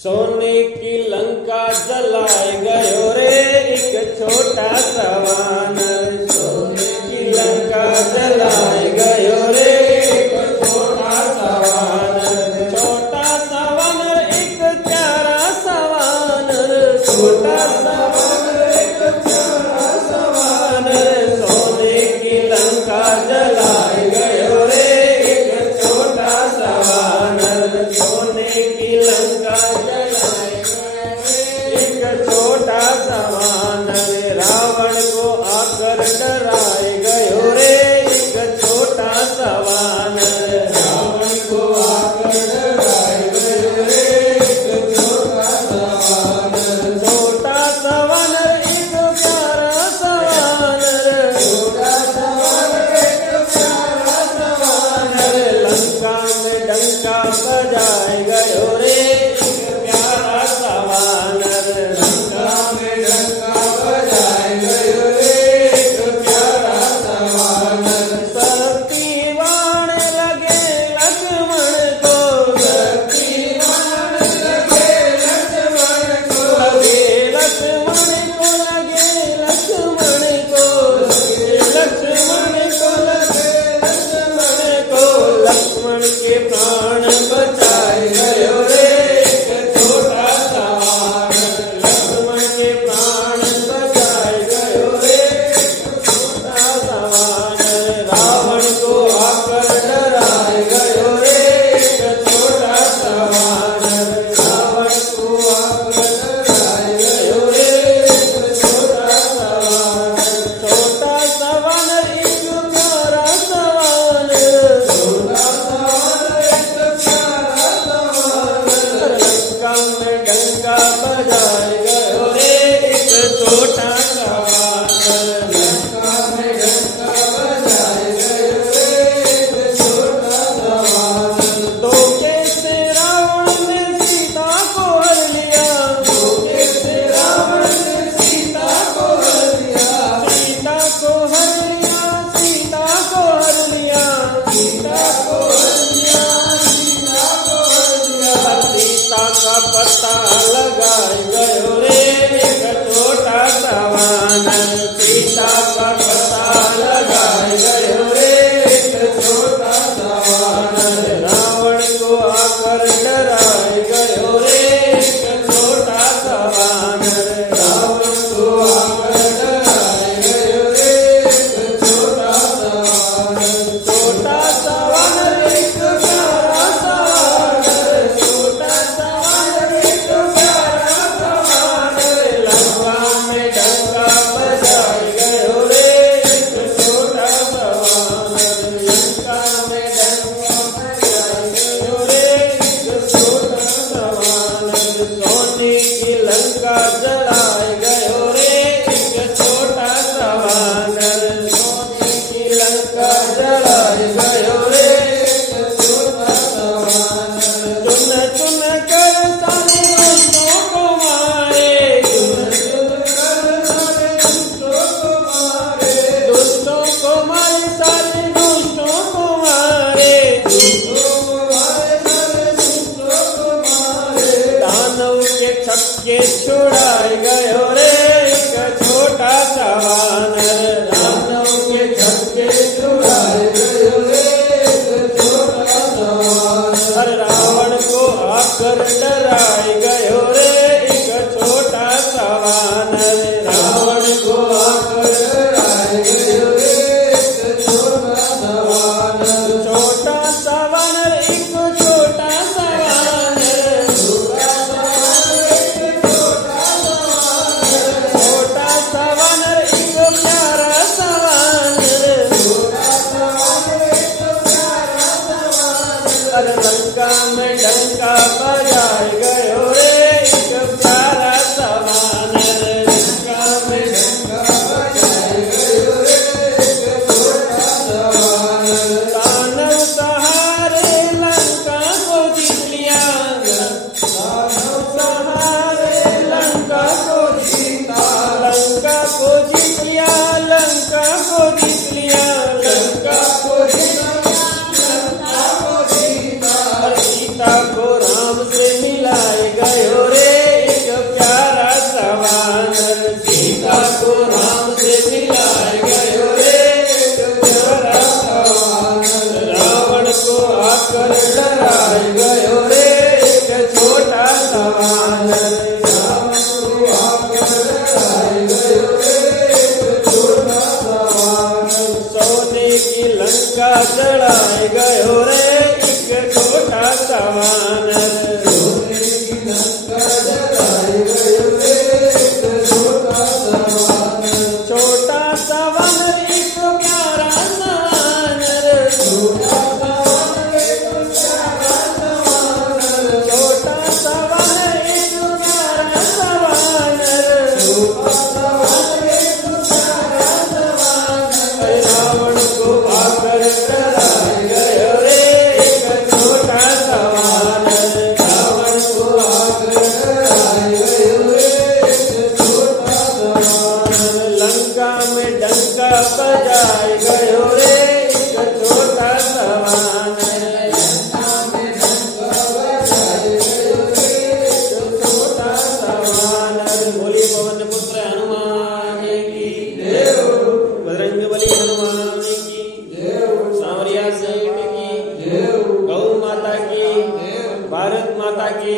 सोने की लंका जलाए गयो रे एक छोटा सा वानर। सोने की लंका जलाए गयो रे एक छोटा सा वानर। छोटा सा वानर एक प्यारा सा वानर। छोटा सा वानर एक प्यारा सा वानर। सोने की लंका जलाए गयो रे एक छोटा सा वानर। सोने की लंका छोटा सा वानर रावण को आकर डराए गयो रे एक छोटा सा वानर। रावण को आकर डराए गयो रे एक छोटा सा वानर। छोटा सा वानर एक प्यारा सा वानर। छोटा सा वानर एक प्यारा सा वानर। लंका में डंका बजाए गयो रे एक प्यारा सा वानर। लक्ष्मण के प्राण बचाए गयो रे एक छोटा सा वानर। लक्ष्मण के प्राण बचाए गयो रे एक छोटा सा वानर। रावण को आकर डराए गयो रे एक छोटा सा वानर। रावण को आकर डराए गयो रे एक छोटा सा वानर। छोटा सा वानर एक प्यारा सा वानर। में डंका बजाए गयो रे एक छोटा सा वानर। लंका में डंका बजाए गयो रे एक छोटा सा वानर। धोखे से रावण ने सीता को हर लिया। धोखे से रावण ने सीता को हर लिया। सीता को हर लिया। सीता को हर लिया। सीता को हर लिया। सीता को हर लिया। सीता का पता लगाए गयो रे एक छोटा सा वानर। सीता का पता लगाए गयो रे एक छोटा सा वानर। रावण को आकर डराए गयो रे एक छोटा सा वानर। रावण को आकर डराए गयो रे एक छोटा सा वानर। छोटा सा वानर एक प्यारा सा वानर। छोटा सा वानर एक प्यारा सा वानर। लंका में डंका बजाए गयो रे एक छोटा सा वानर। लंका में डंका बजाए गयो रे एक छोटा सा वानर। सोने की लंका जलाए गयो रे एक छोटा सा वानर। सोने की लंका जलाए गयो रे एक छोटा सा वानर। चुन चुन कर सारे दुष्टों को मारे। चुन चुन कर सारे दुष्टों को मारे। दुष्टों को मारे सारे दुष्टों को मारे। दुष्टों को मारे सारे दुष्टों को मारे। दानव के छक्के छुड़ाए गयो रे एक छोटा सा वानर। दानव के छक्के छुड़ाए गयो रे एक छोटा सा वानर। रावण को आकर डराए गयो रे एक छोटा सा वानर। रावण को आकर डराए गयो रे एक छोटा सा वानर। छोटा सा वानर एक छोटा सा वानर। छोटा सा वानर एक छोटा सा वानर। छोटा सा वानर एक प्यारा सा वानर। छोटा सा वानर एक प्यारा सा वानर। लंका में डंका बजाए गयो रे एक प्यारा सा वानर। लंका में डंका बजाए गयो रे एक छोटा सा वानर। दानव सहारे लंका को जीत लिया। दानव सहारे लंका को जीता। लंका को जीत लिया। लंका को जीत लिया। लंका को जीता। लंका को जीता। सीता को राम से मिलाए गयो भारत माता की